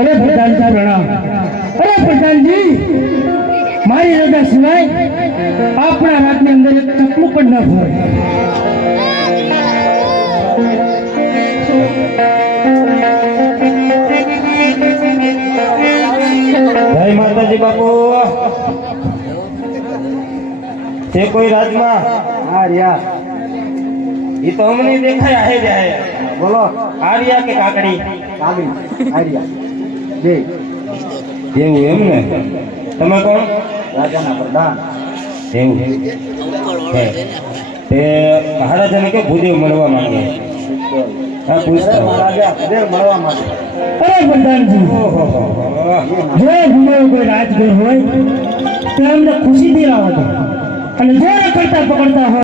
अरे प्रधान जी प्रणाम। अरे प्रधान जी मारी रजा सिवाय अपना रात में अंदर एक चकमू पण न भरे। जय माताजी बापू से कोई राजमा आर्या ये तो हमने देखा है बोलो आर्या के काकड़ी काकड़ी आर्या जी એવું એમ ને તમે કોણ રાજાના પ્રધાન એવું હે તે મહારાજાને કે ભૂદેવ મળવા માંગે હા પૂછતા મહારાજા ભૂદેવ મળવા માંગે। અરે પ્રધાનજી ઓહો જો ભૂદેવ કોઈ રાજગુરુ હોય તો અમને ખુશીથી લાવો અને જો કરતા પકડતા હોય